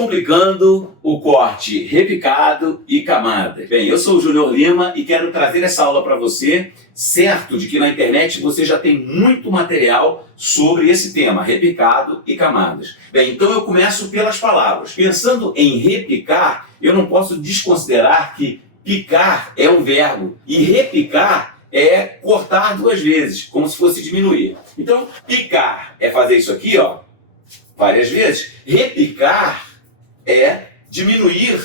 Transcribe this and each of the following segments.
Descomplicando o corte repicado e camada. Bem, eu sou o Júnior Lima e quero trazer essa aula para você, certo de que na internet você já tem muito material sobre esse tema, repicado e camadas. Bem, então eu começo pelas palavras. Pensando em repicar, eu não posso desconsiderar que picar é um verbo e repicar é cortar duas vezes, como se fosse diminuir. Então, picar é fazer isso aqui, ó, várias vezes. Repicar é diminuir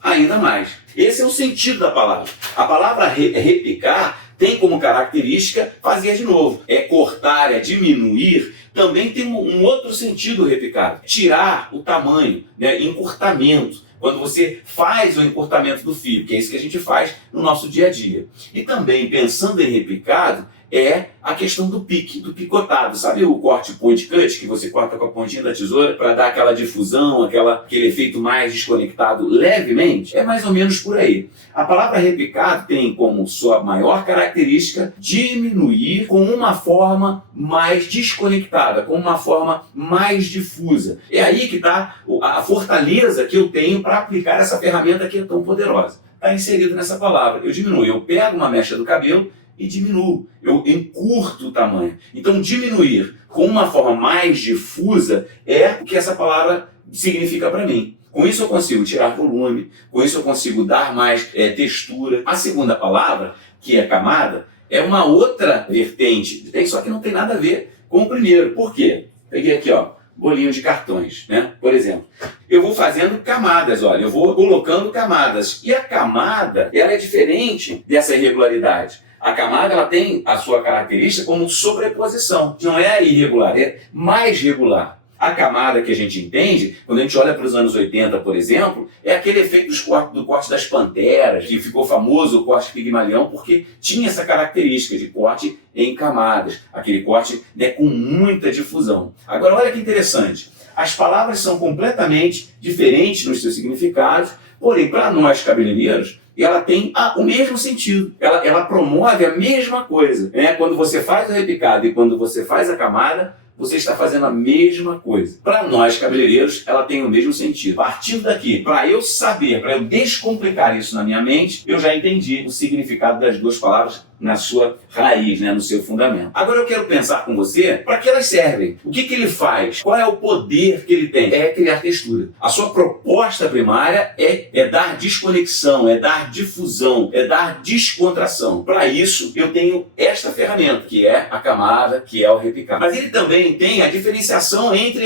ainda mais. Esse é o sentido da palavra. A palavra repicar tem como característica fazer de novo. É cortar, é diminuir. Também tem um outro sentido repicar. Tirar o tamanho, né? Encurtamento. Quando você faz o encurtamento do fio, que é isso que a gente faz no nosso dia a dia. E também, pensando em repicado, é a questão do pique, do picotado. Sabe o corte point cut, que você corta com a pontinha da tesoura para dar aquela difusão, aquele efeito mais desconectado levemente? É mais ou menos por aí. A palavra repicado tem como sua maior característica diminuir com uma forma mais desconectada, com uma forma mais difusa. É aí que está a fortaleza que eu tenho para aplicar essa ferramenta que é tão poderosa. Está inserido nessa palavra. Eu diminuo, eu pego uma mecha do cabelo e diminuo, eu encurto o tamanho. Então, diminuir com uma forma mais difusa é o que essa palavra significa para mim. Com isso eu consigo tirar volume, com isso eu consigo dar mais textura. A segunda palavra, que é camada, é uma outra vertente, só que não tem nada a ver com o primeiro. Por quê? Peguei aqui, ó, bolinho de cartões, né? Por exemplo, eu vou fazendo camadas, olha, eu vou colocando camadas. E a camada, ela é diferente dessa irregularidade. A camada, ela tem a sua característica como sobreposição. Não é irregular, é mais regular. A camada que a gente entende, quando a gente olha para os anos 80, por exemplo, é aquele efeito do corte das Panteras, que ficou famoso o corte Pigmalião, porque tinha essa característica de corte em camadas, aquele corte, né, com muita difusão. Agora, olha que interessante, as palavras são completamente diferentes nos seus significados, porém, para nós cabeleireiros, ela tem o mesmo sentido, ela promove a mesma coisa, né? Quando você faz o repicado e quando você faz a camada, você está fazendo a mesma coisa. Para nós cabeleireiros, ela tem o mesmo sentido. Partindo daqui, para eu saber, para eu descomplicar isso na minha mente, eu já entendi o significado das duas palavras na sua raiz, né, no seu fundamento. Agora eu quero pensar com você para que elas servem. O que ele faz? Qual é o poder que ele tem? É criar textura. A sua proposta primária é dar desconexão, é dar difusão, é dar descontração. Para isso, eu tenho esta ferramenta, que é a camada, que é o repicar. Mas ele também tem a diferenciação entre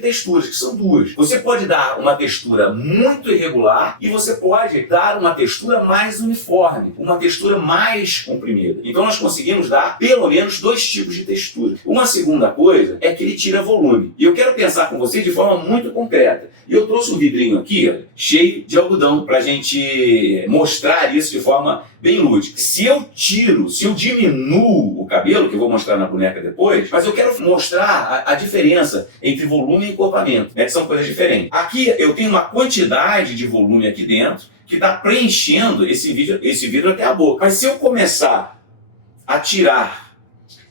texturas, que são duas. Você pode dar uma textura muito irregular e você pode dar uma textura mais uniforme, uma textura mais comprimida. Então nós conseguimos dar pelo menos dois tipos de textura. Uma segunda coisa é que ele tira volume. E eu quero pensar com você de forma muito concreta. E eu trouxe um vidrinho aqui, ó, cheio de algodão, para a gente mostrar isso de forma bem lúdica. Se eu diminuo o cabelo, que eu vou mostrar na boneca depois, mas eu quero mostrar a diferença entre volume e encorpamento, né, que são coisas diferentes. Aqui eu tenho uma quantidade de volume aqui dentro, que está preenchendo esse vidro até a boca. Mas se eu começar a tirar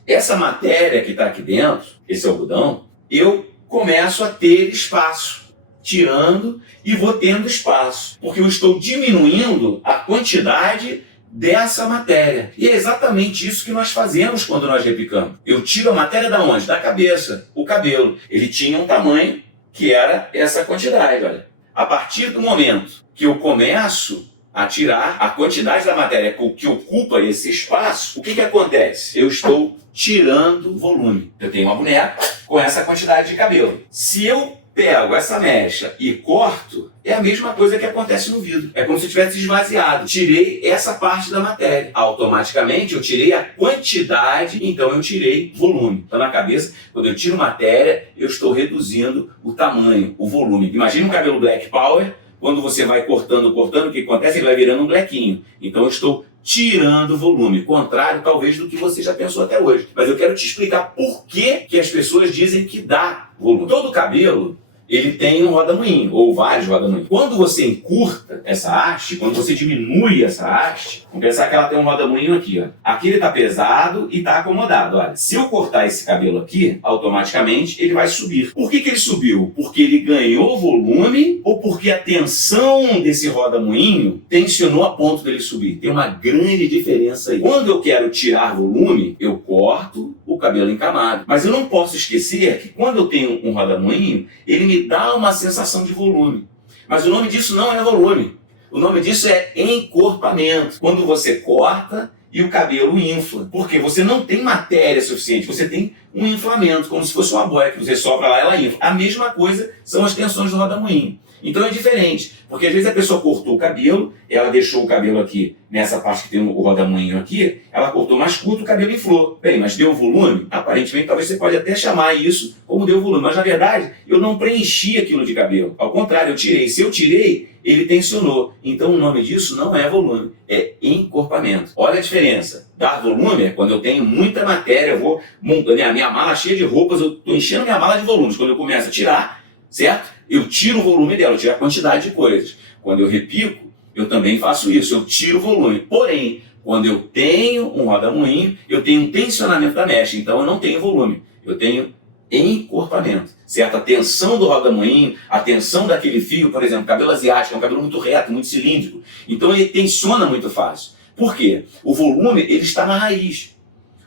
essa matéria que está aqui dentro, esse algodão, eu começo a ter espaço. Tirando e vou tendo espaço. Porque eu estou diminuindo a quantidade dessa matéria. E é exatamente isso que nós fazemos quando nós repicamos. Eu tiro a matéria da onde? Da cabeça. O cabelo. Ele tinha um tamanho que era essa quantidade, olha. A partir do momento que eu começo a tirar a quantidade da matéria que ocupa esse espaço, o que acontece? Eu estou tirando volume. Eu tenho uma boneca com essa quantidade de cabelo. Se eu pego essa mecha e corto, é a mesma coisa que acontece no vidro. É como se eu tivesse esvaziado. Tirei essa parte da matéria. Automaticamente eu tirei a quantidade, então eu tirei volume. Então na cabeça, quando eu tiro matéria, eu estou reduzindo o tamanho, o volume. Imagina um cabelo Black Power, quando você vai cortando, o que acontece? Ele vai virando um blequinho. Então eu estou tirando volume, contrário talvez do que você já pensou até hoje. Mas eu quero te explicar por que as pessoas dizem que dá volume. Todo cabelo ele tem um roda-moinho, ou vários roda-moinhos. Quando você encurta essa haste, quando você diminui essa haste, vamos pensar que ela tem um roda-moinho aqui, ó. Aqui ele está pesado e está acomodado, olha. Se eu cortar esse cabelo aqui, automaticamente ele vai subir. Por que ele subiu? Porque ele ganhou volume ou porque a tensão desse roda-moinho tensionou a ponto dele subir? Tem uma grande diferença aí. Quando eu quero tirar volume, eu corto o cabelo encamado. Mas eu não posso esquecer que quando eu tenho um roda-moinho, ele me dá uma sensação de volume. Mas o nome disso não é volume. O nome disso é encorpamento. Quando você corta e o cabelo infla. Porque você não tem matéria suficiente, você tem um inflamento, como se fosse uma boia que você sopra lá e ela infla. A mesma coisa são as tensões do roda-moinho. Então é diferente, porque às vezes a pessoa cortou o cabelo, ela deixou o cabelo aqui, nessa parte que tem o roda-moinho aqui, ela cortou mais curto, o cabelo inflou. Bem, mas deu volume? Aparentemente, talvez você pode até chamar isso como deu volume, mas na verdade, eu não preenchi aquilo de cabelo. Ao contrário, eu tirei. Se eu tirei, ele tensionou. Então o nome disso não é volume, é encorpamento. Olha a diferença. Dar volume é quando eu tenho muita matéria, eu vou montando a minha mala cheia de roupas, eu estou enchendo minha mala de volumes. Quando eu começo a tirar, certo? Eu tiro o volume dela, eu tiro a quantidade de coisas. Quando eu repico, eu também faço isso, eu tiro o volume. Porém, quando eu tenho um roda-moinho, eu tenho um tensionamento da mecha, então eu não tenho volume, eu tenho encorpamento. Certo? A tensão do roda-moinho, a tensão daquele fio, por exemplo, cabelo asiático, é um cabelo muito reto, muito cilíndrico, então ele tensiona muito fácil. Por quê? O volume ele está na raiz.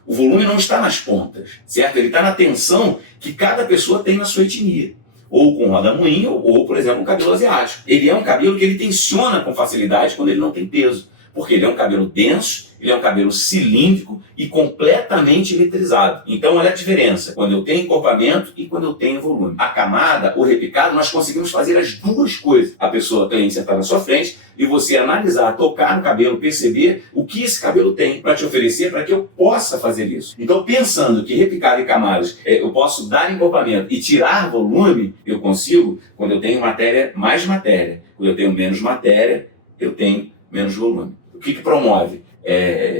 O volume não está nas pontas, certo? Ele está na tensão que cada pessoa tem na sua etnia. Ou com roda-moinho, ou, por exemplo, um cabelo asiático. Ele é um cabelo que ele tensiona com facilidade quando ele não tem peso. Porque ele é um cabelo denso, ele é um cabelo cilíndrico e completamente eletrizado. Então, olha a diferença quando eu tenho encorpamento e quando eu tenho volume. A camada, o repicado, nós conseguimos fazer as duas coisas. A pessoa tem que sentar na sua frente e você analisar, tocar no cabelo, perceber o que esse cabelo tem para te oferecer para que eu possa fazer isso. Então, pensando que repicado e camadas eu posso dar encorpamento e tirar volume, eu consigo quando eu tenho mais matéria. Quando eu tenho menos matéria, eu tenho menos volume. O que promove?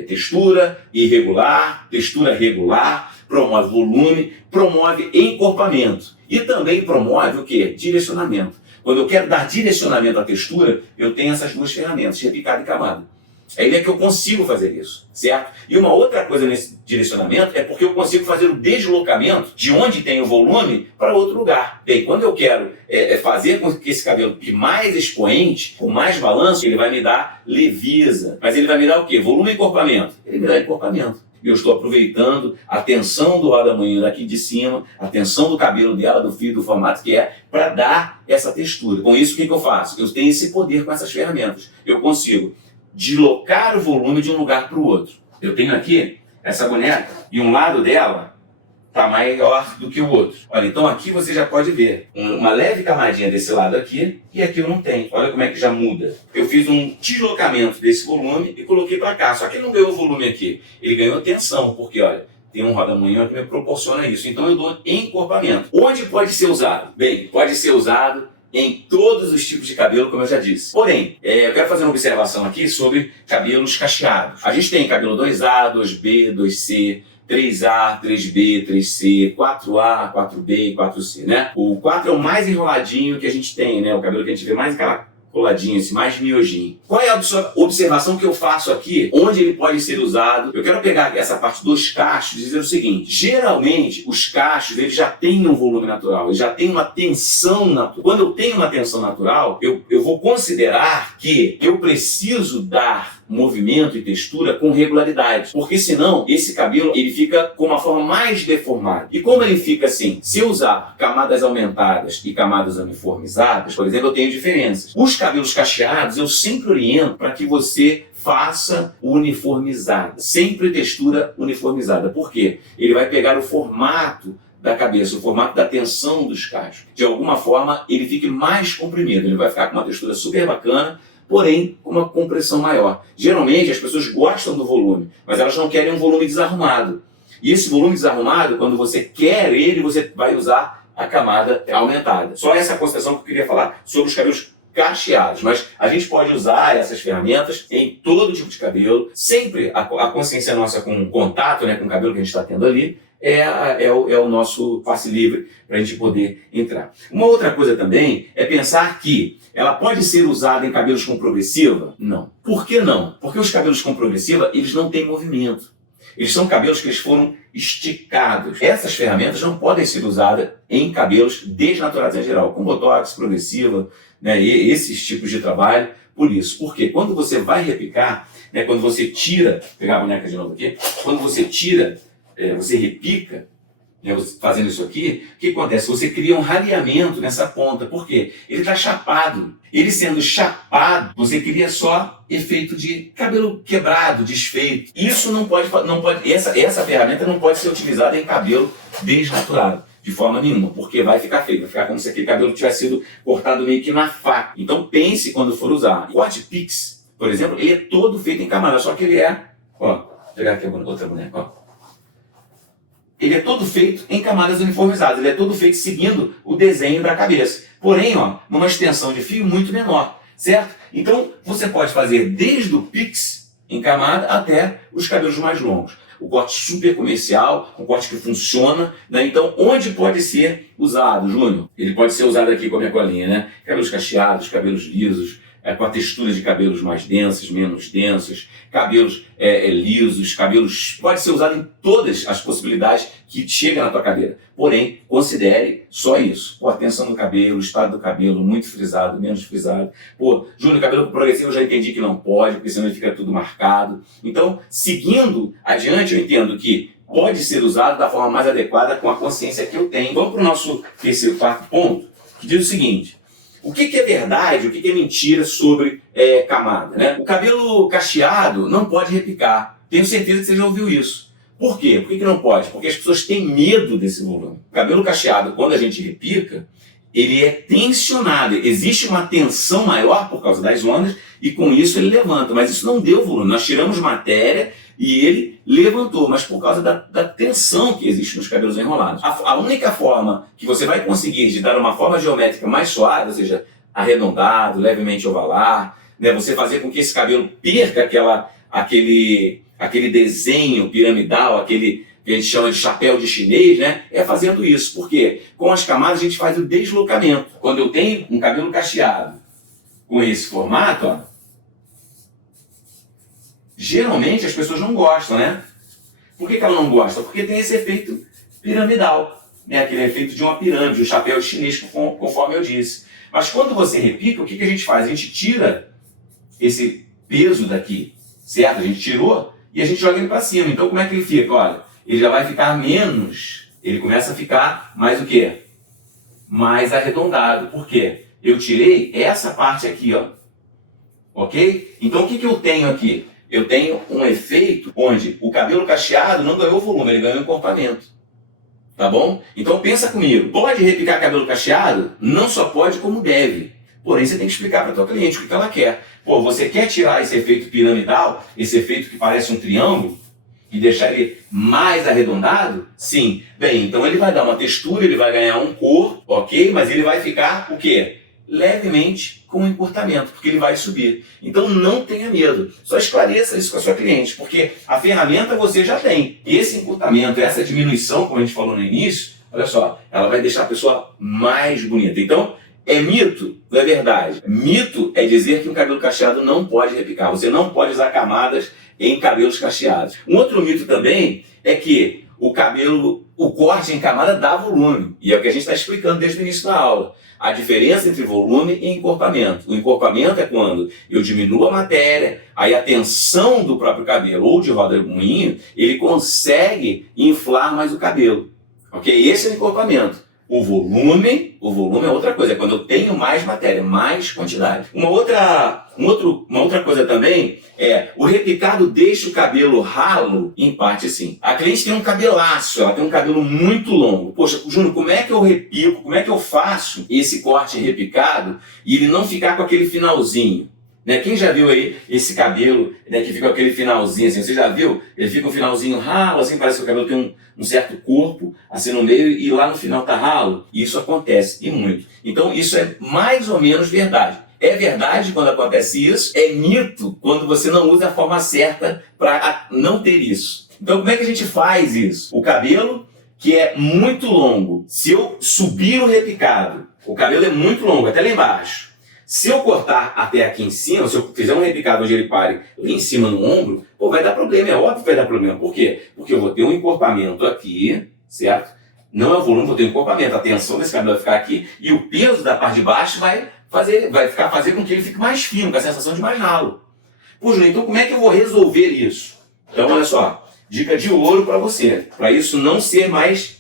Textura irregular, textura regular, promove volume, promove encorpamento. E também promove o quê? Direcionamento. Quando eu quero dar direcionamento à textura, eu tenho essas duas ferramentas, repicado e camada. Aí é que eu consigo fazer isso, certo? E uma outra coisa nesse direcionamento é porque eu consigo fazer o deslocamento de onde tem o volume para outro lugar. Bem, quando eu quero fazer com que esse cabelo fique mais expoente, com mais balanço, ele vai me dar leveza. Mas ele vai me dar o quê? Volume e encorpamento. Ele me dá encorpamento. E eu estou aproveitando a tensão do roda-moinho daqui de cima, a tensão do cabelo dela, do fio, do formato que é, para dar essa textura. Com isso, o que eu faço? Eu tenho esse poder com essas ferramentas. Eu consigo deslocar o volume de um lugar para o outro. Eu tenho aqui essa boneca e um lado dela está maior do que o outro. Olha, então aqui você já pode ver uma leve camadinha desse lado aqui e aqui eu não tenho. Olha como é que já muda. Eu fiz um deslocamento desse volume e coloquei para cá. Só que ele não ganhou volume aqui. Ele ganhou tensão, porque olha, tem um roda-moinho que me proporciona isso. Então eu dou encorpamento. Onde pode ser usado? Bem, pode ser usado em todos os tipos de cabelo, como eu já disse. Porém, eu quero fazer uma observação aqui sobre cabelos cacheados. A gente tem cabelo 2A, 2B, 2C, 3A, 3B, 3C, 4A, 4B e 4C, né? O 4 é o mais enroladinho que a gente tem, né? O cabelo que a gente vê mais coladinho, esse mais miojinho. Qual é a observação que eu faço aqui? Onde ele pode ser usado? Eu quero pegar essa parte dos cachos e dizer o seguinte: geralmente os cachos eles já têm um volume natural, eles já têm uma tensão natural. Quando eu tenho uma tensão natural, eu vou considerar que eu preciso dar movimento e textura com regularidade, porque senão esse cabelo ele fica com uma forma mais deformada. E como ele fica assim? Se eu usar camadas aumentadas e camadas uniformizadas, por exemplo, eu tenho diferenças. Os cabelos cacheados eu sempre oriento para que você faça uniformizada, sempre textura uniformizada. Por quê? Ele vai pegar o formato da cabeça, o formato da tensão dos cachos. De alguma forma ele fique mais comprimido, ele vai ficar com uma textura super bacana, porém com uma compressão maior. Geralmente as pessoas gostam do volume, mas elas não querem um volume desarrumado. E esse volume desarrumado, quando você quer ele, você vai usar a camada aumentada. Só essa consideração que eu queria falar sobre os cabelos cacheados, mas a gente pode usar essas ferramentas em todo tipo de cabelo. Sempre a consciência nossa com o contato, né, com o cabelo que a gente está tendo ali, é o nosso passe livre para a gente poder entrar. Uma outra coisa também é pensar que ela pode ser usada em cabelos com progressiva? Não. Por que não? Porque os cabelos com progressiva, eles não têm movimento. Eles são cabelos que eles foram esticados. Essas ferramentas não podem ser usadas em cabelos desnaturados em geral, com botox, progressiva, né, e esses tipos de trabalho. Por isso, porque quando você vai repicar, né, quando você tira, vou pegar a boneca de novo aqui, quando você tira, você repica, né, fazendo isso aqui, o que acontece? Você cria um rareamento nessa ponta. Por quê? Ele está chapado. Ele sendo chapado, você cria só efeito de cabelo quebrado, desfeito. Isso não pode essa ferramenta não pode ser utilizada em cabelo desnaturado. De forma nenhuma, porque vai ficar feio, vai ficar como se aquele cabelo tivesse sido cortado meio que na faca. Então pense quando for usar. O corte Pix, por exemplo, ele é todo feito em camada, só que ele vou pegar aqui outra boneca, ele é todo feito em camadas uniformizadas, ele é todo feito seguindo o desenho da cabeça. Porém, numa extensão de fio muito menor, certo? Então, você pode fazer desde o Pix em camada até os cabelos mais longos. O corte super comercial, um corte que funciona, né? Então, onde pode ser usado, Júnior? Ele pode ser usado aqui com a minha colinha, né? Cabelos cacheados, cabelos lisos, com a textura de cabelos mais densos, menos densos, cabelos lisos, cabelos... Pode ser usado em todas as possibilidades que chegam na tua cadeira. Porém, considere só isso. Pô, atenção no cabelo, estado do cabelo, muito frisado, menos frisado. Pô, Júnior, cabelo progressivo eu já entendi que não pode, porque senão ele fica tudo marcado. Então, seguindo adiante, eu entendo que pode ser usado da forma mais adequada com a consciência que eu tenho. Vamos para o nosso terceiro, quarto ponto, que diz o seguinte: o que é verdade, o que é mentira sobre camada, né? O cabelo cacheado não pode repicar. Tenho certeza que você já ouviu isso. Por quê? Por que não pode? Porque as pessoas têm medo desse volume. O cabelo cacheado, quando a gente repica, ele é tensionado. Existe uma tensão maior por causa das ondas e com isso ele levanta. Mas isso não deu volume. Nós tiramos matéria e ele levantou, mas por causa da tensão que existe nos cabelos enrolados. A única forma que você vai conseguir de dar uma forma geométrica mais suave, ou seja, arredondado, levemente ovalar, né, você fazer com que esse cabelo perca aquele desenho piramidal, aquele que a gente chama de chapéu de chinês, né, é fazendo isso. Por quê? Com as camadas a gente faz o deslocamento. Quando eu tenho um cabelo cacheado com esse formato, geralmente as pessoas não gostam, né? Por que ela não gosta? Porque tem esse efeito piramidal, né? Aquele efeito de uma pirâmide, um chapéu chinês, conforme eu disse. Mas quando você repica, o que a gente faz? A gente tira esse peso daqui, certo? A gente tirou e a gente joga ele para cima. Então como é que ele fica? Olha, ele já vai ficar menos, ele começa a ficar mais o quê? Mais arredondado. Por quê? Eu tirei essa parte aqui, ok? Então o que eu tenho aqui? Eu tenho um efeito onde o cabelo cacheado não ganhou volume, ele ganhou encorpamento. Tá bom? Então pensa comigo. Pode repicar cabelo cacheado? Não só pode, como deve. Porém, você tem que explicar para a tua cliente o que ela quer. Pô, você quer tirar esse efeito piramidal, esse efeito que parece um triângulo, e deixar ele mais arredondado? Sim. Bem, então ele vai dar uma textura, ele vai ganhar um corpo, ok? Mas ele vai ficar o quê? Levemente com um encurtamento, porque ele vai subir. Então não tenha medo, só esclareça isso com a sua cliente, porque a ferramenta você já tem. E esse encurtamento, essa diminuição, como a gente falou no início, olha só, ela vai deixar a pessoa mais bonita. Então, é mito? Não é verdade. Mito é dizer que um cabelo cacheado não pode repicar. Você não pode usar camadas em cabelos cacheados. Um outro mito também é que o corte em camada dá volume. E é o que a gente está explicando desde o início da aula. A diferença entre volume e encorpamento. O encorpamento é quando eu diminuo a matéria, aí a tensão do próprio cabelo ou de roda-moinho, ele consegue inflar mais o cabelo. Ok? Esse é o encorpamento. O volume é outra coisa, é quando eu tenho mais matéria, mais quantidade. Uma outra coisa também é o repicado deixa o cabelo ralo, em parte sim. A cliente tem um cabelaço, ela tem um cabelo muito longo. Poxa, Júnior, como é que eu repico, como é que eu faço esse corte repicado e ele não ficar com aquele finalzinho? Né? Quem já viu aí esse cabelo, né, que fica com aquele finalzinho assim? Você já viu? Ele fica um finalzinho ralo, assim, parece que o cabelo tem um certo corpo, assim no meio, e lá no final tá ralo. E isso acontece, e muito. Então isso é mais ou menos verdade. É verdade quando acontece isso, é mito quando você não usa a forma certa para não ter isso. Então como é que a gente faz isso? O cabelo, que é muito longo, se eu subir o repicado, o cabelo é muito longo, até lá embaixo. Se eu cortar até aqui em cima, se eu fizer um repicado onde ele pare lá em cima no ombro, pô, vai dar problema, é óbvio que vai dar problema. Por quê? Porque eu vou ter um encorpamento aqui, certo? Não é o volume, vou ter um encorpamento, a tensão desse cabelo vai ficar aqui e o peso da parte de baixo vai fazer com que ele fique mais fino, com a sensação de mais ralo. Pô, Júnior, então como é que eu vou resolver isso? Então, olha só, dica de ouro para você, para isso não ser mais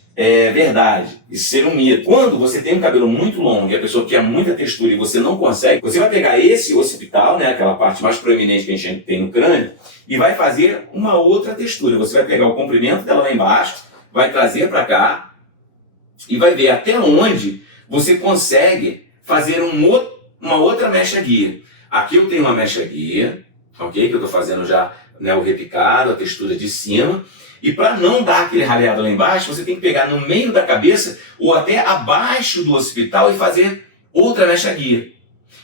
verdade, isso ser um mito. Quando você tem um cabelo muito longo e a pessoa quer muita textura e você não consegue, você vai pegar esse occipital, né, aquela parte mais proeminente que a gente tem no crânio, e vai fazer uma outra textura. Você vai pegar o comprimento dela lá embaixo, vai trazer para cá e vai ver até onde você consegue fazer uma outra mecha guia. Aqui eu tenho uma mecha guia, ok? Que eu estou fazendo já, né, o repicado, a textura de cima. E para não dar aquele raleado lá embaixo, você tem que pegar no meio da cabeça ou até abaixo do occipital e fazer outra mecha guia.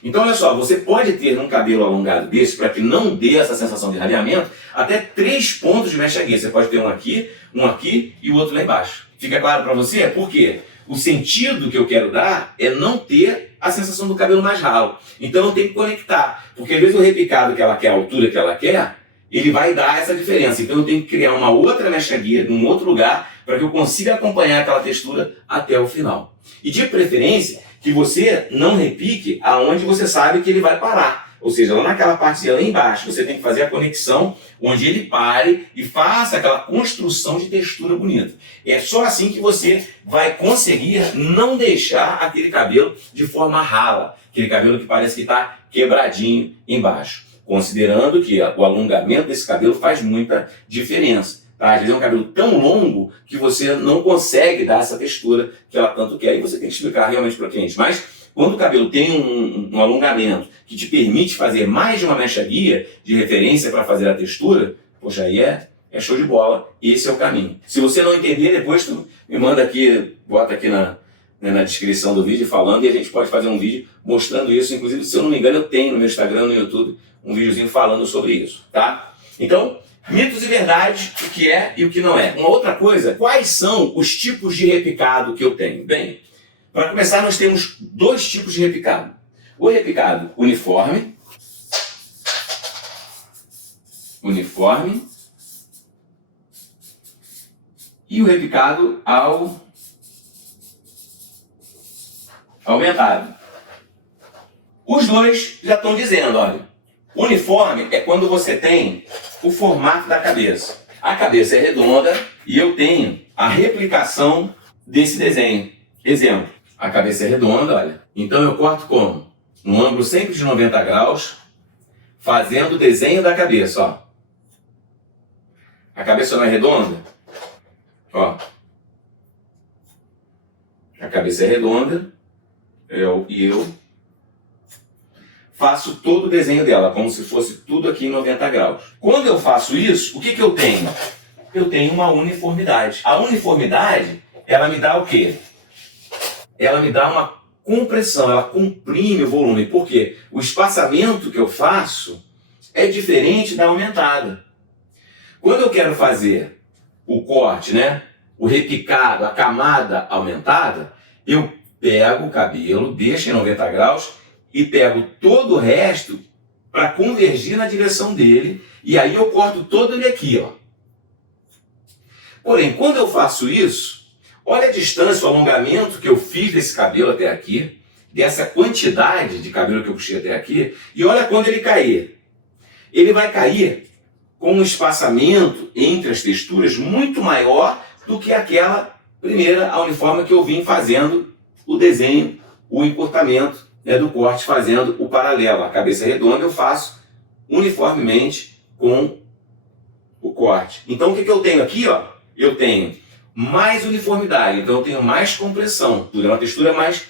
Então, olha só, você pode ter num cabelo alongado desse, para que não dê essa sensação de raleamento, até 3 pontos de mecha guia. Você pode ter um aqui e o outro lá embaixo. Fica claro para você? Por quê? O sentido que eu quero dar é não ter a sensação do cabelo mais ralo. Então eu tenho que conectar, porque às vezes o repicado que ela quer, a altura que ela quer, ele vai dar essa diferença. Então eu tenho que criar uma outra mecha guia num outro lugar para que eu consiga acompanhar aquela textura até o final. E de preferência que você não repique aonde você sabe que ele vai parar. Ou seja, lá naquela parte lá embaixo, você tem que fazer a conexão onde ele pare e faça aquela construção de textura bonita. É só assim que você vai conseguir não deixar aquele cabelo de forma rala, aquele cabelo que parece que está quebradinho embaixo. Considerando que o alongamento desse cabelo faz muita diferença. Tá? Às vezes é um cabelo tão longo que você não consegue dar essa textura que ela tanto quer e você tem que explicar realmente para o cliente. Mas quando o cabelo tem um alongamento que te permite fazer mais de uma mecha guia de referência para fazer a textura, poxa, aí é show de bola. Esse é o caminho. Se você não entender, depois tu me manda aqui, bota aqui na descrição do vídeo falando e a gente pode fazer um vídeo mostrando isso. Inclusive, se eu não me engano, eu tenho no meu Instagram, no YouTube, um videozinho falando sobre isso, tá? Então, mitos e verdades, o que é e o que não é. Uma outra coisa, quais são os tipos de repicado que eu tenho? Bem, para começar, nós temos 2 tipos de repicado. O repicado uniforme e o repicado aumentado. Os dois já estão dizendo, olha, uniforme é quando você tem o formato da cabeça. A cabeça é redonda e eu tenho a replicação desse desenho. Exemplo, a cabeça é redonda, olha. Então eu corto como? Um ângulo sempre de 90 graus, fazendo o desenho da cabeça, ó. A cabeça não é redonda? Ó. A cabeça é redonda, eu faço todo o desenho dela, como se fosse tudo aqui em 90 graus. Quando eu faço isso, o que eu tenho? Eu tenho uma uniformidade. A uniformidade, ela me dá o quê? Ela me dá uma compressão, ela comprime o volume. Por quê? O espaçamento que eu faço é diferente da aumentada. Quando eu quero fazer o corte, né? O repicado, a camada aumentada, eu pego o cabelo, deixo em 90 graus e pego todo o resto para convergir na direção dele e aí eu corto todo ele aqui, ó. Porém, quando eu faço isso, olha a distância, o alongamento que eu fiz desse cabelo até aqui, dessa quantidade de cabelo que eu puxei até aqui, e olha quando ele cair. Ele vai cair com um espaçamento entre as texturas muito maior do que aquela primeira, a uniforme que eu vim fazendo o desenho, o encurtamento, né, do corte, fazendo o paralelo. A cabeça redonda eu faço uniformemente com o corte. Então o que eu tenho aqui, ó? Eu tenho mais uniformidade, então eu tenho mais compressão, é uma textura mais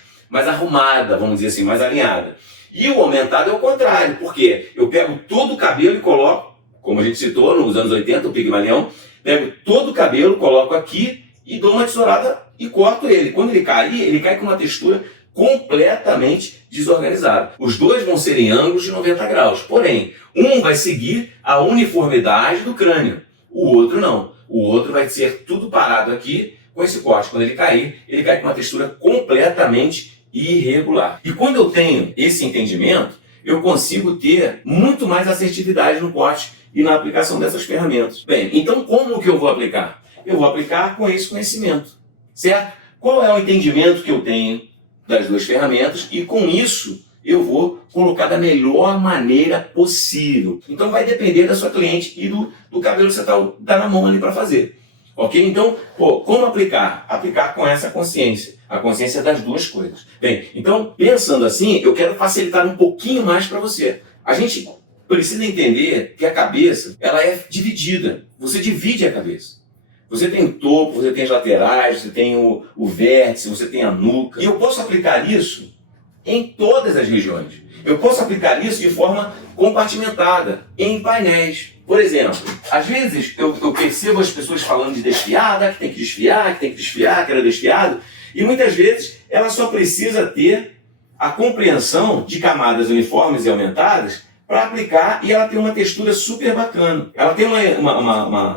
arrumada, vamos dizer assim, mais alinhada. E o aumentado é o contrário, porque eu pego todo o cabelo e coloco, como a gente citou nos anos 80, o Pigmalion, pego todo o cabelo, coloco aqui e dou uma tesourada e corto ele. Quando ele cai com uma textura completamente desorganizada. Os dois vão ser em ângulos de 90 graus, porém, um vai seguir a uniformidade do crânio, o outro não. O outro vai ser tudo parado aqui, com esse corte. Quando ele cai com uma textura completamente irregular. E quando eu tenho esse entendimento, eu consigo ter muito mais assertividade no corte e na aplicação dessas ferramentas. Bem, então como que eu vou aplicar? Eu vou aplicar com esse conhecimento, certo? Qual é o entendimento que eu tenho das duas ferramentas e com isso eu vou colocar da melhor maneira possível. Então vai depender da sua cliente e do cabelo que você tá na mão ali para fazer. Ok? Então, como aplicar? Aplicar com essa consciência. A consciência das duas coisas. Bem, então, pensando assim, eu quero facilitar um pouquinho mais para você. A gente precisa entender que a cabeça, ela é dividida. Você divide a cabeça. Você tem o topo, você tem as laterais, você tem o vértice, você tem a nuca. E eu posso aplicar isso em todas as regiões. Eu posso aplicar isso de forma compartimentada, em painéis. Por exemplo, às vezes eu percebo as pessoas falando de desfiada, que tem que desfiar, que tem que desfiar, que era desfiado, e muitas vezes ela só precisa ter a compreensão de camadas uniformes e aumentadas para aplicar e ela tem uma textura super bacana. Ela tem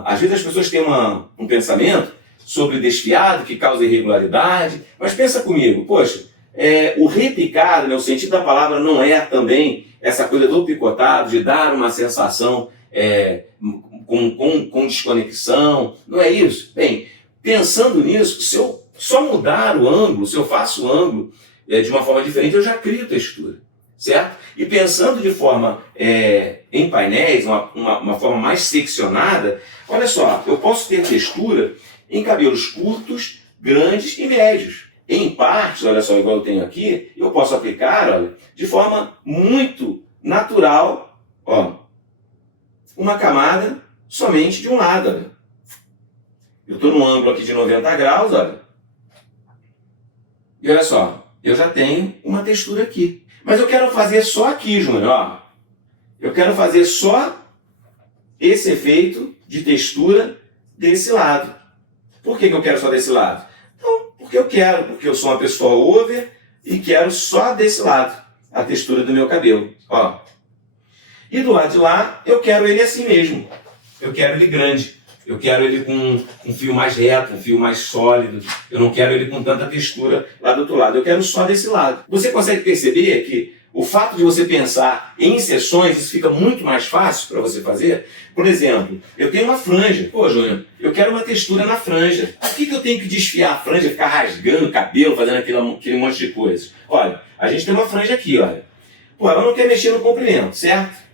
às vezes as pessoas têm um pensamento sobre desfiado que causa irregularidade, mas pensa comigo, poxa, o repicado, né, o sentido da palavra não é também essa coisa do picotado, de dar uma sensação com desconexão, não é isso? Bem, pensando nisso, se eu só mudar o ângulo, se eu faço o ângulo de uma forma diferente, eu já crio textura, certo? E pensando de forma em painéis, uma forma mais seccionada, olha só, eu posso ter textura em cabelos curtos, grandes e médios. Em partes, olha só, igual eu tenho aqui, eu posso aplicar, olha, de forma muito natural, ó, uma camada somente de um lado, olha. Eu estou num ângulo aqui de 90 graus, olha. E olha só, eu já tenho uma textura aqui. Mas eu quero fazer só aqui, Júnior, ó. Eu quero fazer só esse efeito de textura desse lado. Por que eu quero só desse lado? Então, porque eu sou uma pessoa over e quero só desse lado a textura do meu cabelo, ó. E do lado de lá, eu quero ele assim mesmo. Eu quero ele grande. Eu quero ele com um fio mais reto, um fio mais sólido. Eu não quero ele com tanta textura lá do outro lado. Eu quero só desse lado. Você consegue perceber que o fato de você pensar em seções, isso fica muito mais fácil para você fazer? Por exemplo, eu tenho uma franja. Pô, Júnior, eu quero uma textura na franja. Por que eu tenho que desfiar a franja, ficar rasgando o cabelo, fazendo aquele monte de coisas? Olha, a gente tem uma franja aqui, olha. Pô, ela não quer mexer no comprimento, certo?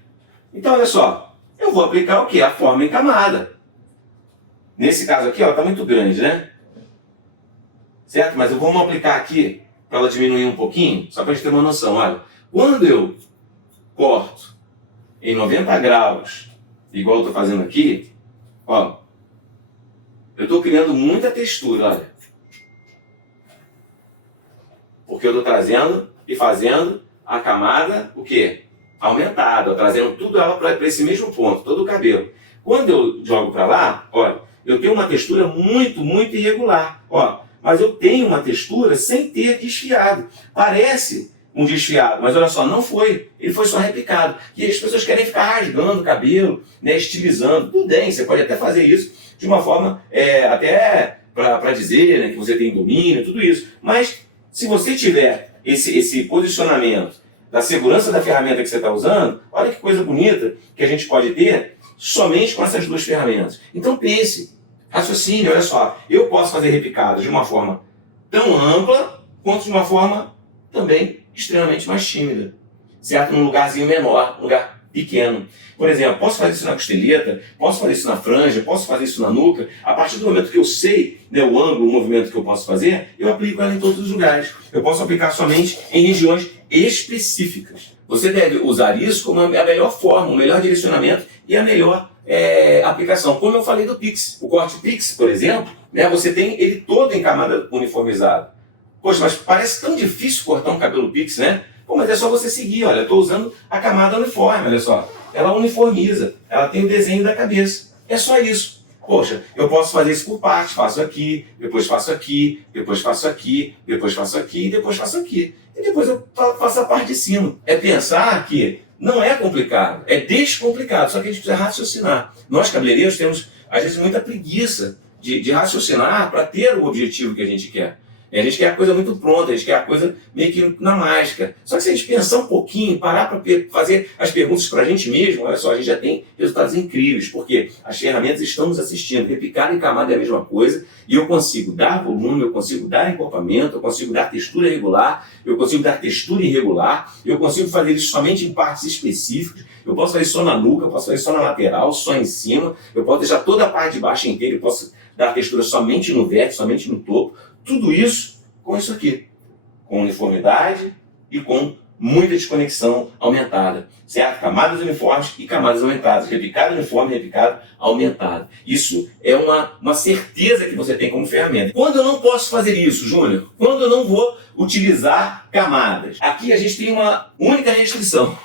Então, olha só. Eu vou aplicar o quê? A forma em camada. Nesse caso aqui, ó, está muito grande, né? Certo? Mas vamos aplicar aqui para ela diminuir um pouquinho, só para a gente ter uma noção. Olha, quando eu corto em 90 graus, igual eu estou fazendo aqui, ó, eu estou criando muita textura, olha. Porque eu estou trazendo e fazendo a camada, o quê? Aumentada, trazendo tudo ela para esse mesmo ponto, todo o cabelo. Quando eu jogo para lá, olha, eu tenho uma textura muito, muito irregular, ó, mas eu tenho uma textura sem ter desfiado. Parece um desfiado, mas olha só, não foi. Ele foi só repicado. E as pessoas querem ficar rasgando o cabelo, né, estilizando. Tudo bem, você pode até fazer isso de uma forma, até para dizer, né, que você tem domínio, tudo isso. Mas se você tiver esse posicionamento da segurança da ferramenta que você está usando, olha que coisa bonita que a gente pode ter somente com essas duas ferramentas. Então pense, raciocine, olha só, eu posso fazer repicado de uma forma tão ampla quanto de uma forma também extremamente mais tímida, certo? Num lugarzinho menor, um lugar pequeno. Por exemplo, posso fazer isso na costeleta, posso fazer isso na franja, posso fazer isso na nuca. A partir do momento que eu sei, né, o ângulo, o movimento que eu posso fazer, eu aplico ela em todos os lugares. Eu posso aplicar somente em regiões específicas. Você deve usar isso como a melhor forma, o melhor direcionamento e a melhor aplicação. Como eu falei do Pix. O corte Pix, por exemplo, né, você tem ele todo em camada uniformizada. Poxa, mas parece tão difícil cortar um cabelo Pix, né? Pô, mas é só você seguir, olha, eu estou usando a camada uniforme, olha só. Ela uniformiza, ela tem o desenho da cabeça. É só isso. Poxa, eu posso fazer isso por partes, faço aqui, depois faço aqui, depois faço aqui, depois faço aqui, depois faço aqui. E depois eu faço a parte de cima. É pensar que não é complicado, é descomplicado, só que a gente precisa raciocinar. Nós, cabeleireiros, temos, às vezes, muita preguiça de raciocinar para ter o objetivo que a gente quer. A gente quer a coisa muito pronta, a gente quer a coisa meio que na mágica. Só que se a gente pensar um pouquinho, parar para fazer as perguntas para a gente mesmo, olha só, a gente já tem resultados incríveis, porque as ferramentas estão nos assistindo. Repicado em camada é a mesma coisa, e eu consigo dar volume, eu consigo dar encorpamento, eu consigo dar textura regular, eu consigo dar textura irregular, eu consigo fazer isso somente em partes específicas, eu posso fazer só na nuca, eu posso fazer só na lateral, só em cima, eu posso deixar toda a parte de baixo inteira, eu posso dar textura somente no vértice, somente no topo. Tudo isso com isso aqui, com uniformidade e com muita desconexão aumentada, certo? Camadas uniformes e camadas aumentadas, repicado uniforme, repicado aumentado. Isso é uma certeza que você tem como ferramenta. Quando eu não posso fazer isso, Júnior? Quando eu não vou utilizar camadas? Aqui a gente tem uma única restrição,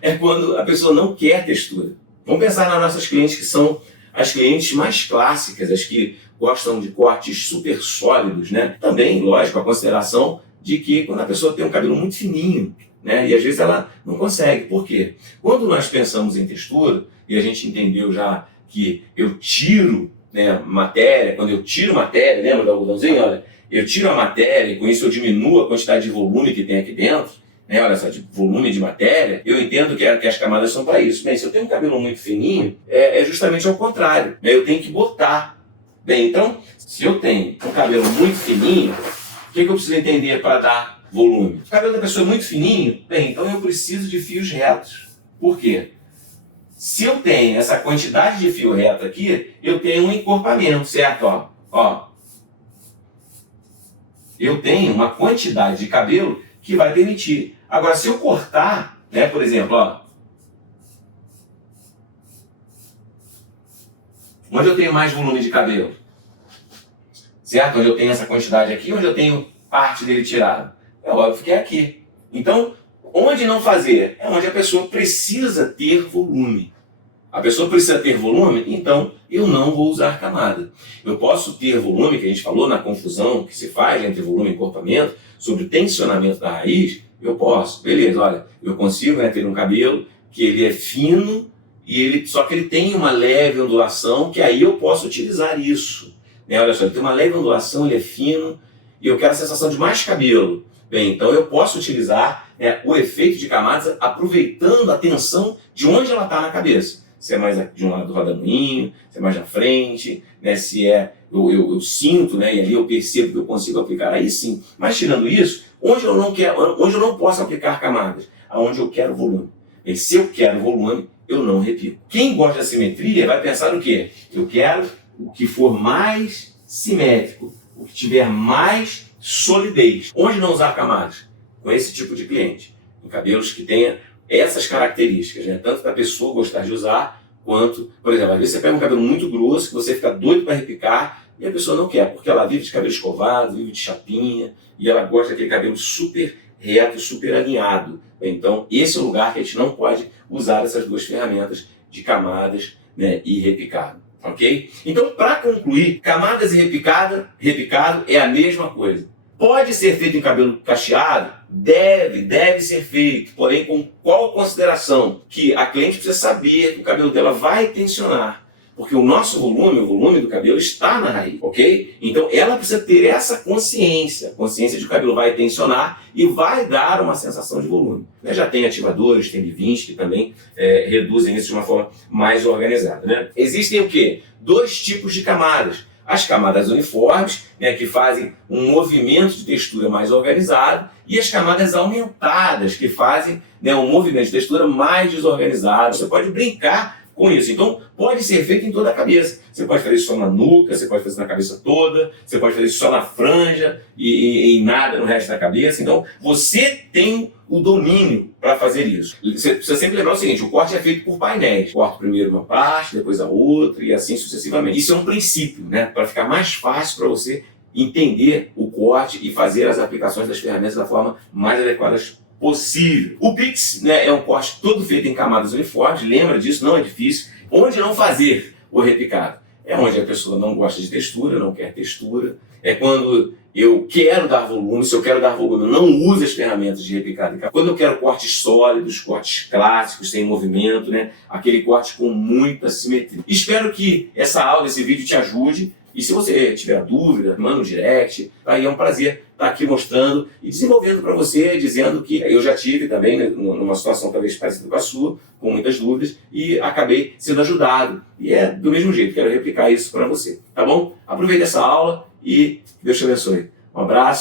é quando a pessoa não quer textura. Vamos pensar nas nossas clientes que são as clientes mais clássicas, as que gostam de cortes super sólidos, né? Também, lógico, a consideração de que quando a pessoa tem um cabelo muito fininho, né? E às vezes ela não consegue. Por quê? Quando nós pensamos em textura, e a gente entendeu já que eu tiro, né, matéria, quando eu tiro matéria, lembra do algodãozinho? Olha, eu tiro a matéria e com isso eu diminuo a quantidade de volume que tem aqui dentro, né, olha só, de volume de matéria, eu entendo que as camadas são para isso. Bem, se eu tenho um cabelo muito fininho, é justamente ao contrário, né, eu tenho que botar. Bem, então, se eu tenho um cabelo muito fininho, o que eu preciso entender para dar volume? O cabelo da pessoa é muito fininho, bem, então eu preciso de fios retos. Por quê? Se eu tenho essa quantidade de fio reto aqui, eu tenho um encorpamento, certo? Ó. Eu tenho uma quantidade de cabelo que vai permitir. Agora, se eu cortar, né, por exemplo, ó, onde eu tenho mais volume de cabelo? Certo? Onde eu tenho essa quantidade aqui, onde eu tenho parte dele tirado? É óbvio que é aqui. Então, onde não fazer? É onde a pessoa precisa ter volume. A pessoa precisa ter volume, então eu não vou usar camada. Eu posso ter volume, que a gente falou na confusão que se faz entre volume e encorpamento, sobre o tensionamento da raiz, eu posso. Beleza, olha, eu consigo, né, ter um cabelo que ele é fino, só que ele tem uma leve ondulação, que aí eu posso utilizar isso. Né? Olha só, ele tem uma leve ondulação, ele é fino, e eu quero a sensação de mais cabelo. Bem, então eu posso utilizar, né, o efeito de camadas aproveitando a tensão de onde ela está na cabeça. Se é mais de um lado do rodamuinho, se é mais na frente, né, se é, eu sinto, né, e ali eu percebo que eu consigo aplicar, aí sim. Mas tirando isso, onde eu não posso aplicar camadas? Aonde eu quero volume. E se eu quero volume, eu não repico. Quem gosta da simetria vai pensar no quê? Eu quero o que for mais simétrico, o que tiver mais solidez. Onde não usar camadas? Com esse tipo de cliente. Em cabelos que tenha essas características, né? Tanto da pessoa gostar de usar, quanto, por exemplo, às vezes você pega um cabelo muito grosso, que você fica doido para repicar, e a pessoa não quer, porque ela vive de cabelo escovado, vive de chapinha, e ela gosta daquele cabelo super reto, super alinhado. Então, esse é o lugar que a gente não pode usar essas duas ferramentas de camadas, né, e repicado. Ok? Então, para concluir, camadas e repicado é a mesma coisa. Pode ser feito em cabelo cacheado? Deve ser feito, porém com qual consideração? Que a cliente precisa saber que o cabelo dela vai tensionar, porque o nosso volume, o volume do cabelo está na raiz, ok? Então ela precisa ter essa consciência de que o cabelo vai tensionar e vai dar uma sensação de volume. Já tem ativadores, tem B20 que também reduzem isso de uma forma mais organizada, né? Existem o quê? 2 tipos de camadas. As camadas uniformes, né, que fazem um movimento de textura mais organizado, e as camadas aumentadas, que fazem, né, um movimento de textura mais desorganizado. Você pode brincar com isso. Então, pode ser feito em toda a cabeça. Você pode fazer isso só na nuca, você pode fazer na cabeça toda, você pode fazer isso só na franja e nada no resto da cabeça. Então, você tem o domínio para fazer isso. Você precisa sempre lembrar o seguinte, o corte é feito por painéis. Corto primeiro uma parte, depois a outra e assim sucessivamente. Isso é um princípio, né, para ficar mais fácil para você entender o corte e fazer as aplicações das ferramentas da forma mais adequada possível. O Pix, né, é um corte todo feito em camadas uniformes, lembra disso, não é difícil. Onde não fazer o repicado? É onde a pessoa não gosta de textura, não quer textura. É quando eu quero dar volume, se eu quero dar volume, eu não uso as ferramentas de repicado. Quando eu quero cortes sólidos, cortes clássicos, sem movimento, né, aquele corte com muita simetria. Espero que essa aula, esse vídeo te ajude, E se você tiver dúvida, manda um direct, aí é um prazer estar aqui mostrando e desenvolvendo para você, dizendo que eu já tive também, né, numa situação talvez parecida com a sua, com muitas dúvidas, e acabei sendo ajudado. E é do mesmo jeito, quero replicar isso para você, tá bom? Aproveite essa aula e Deus te abençoe. Um abraço.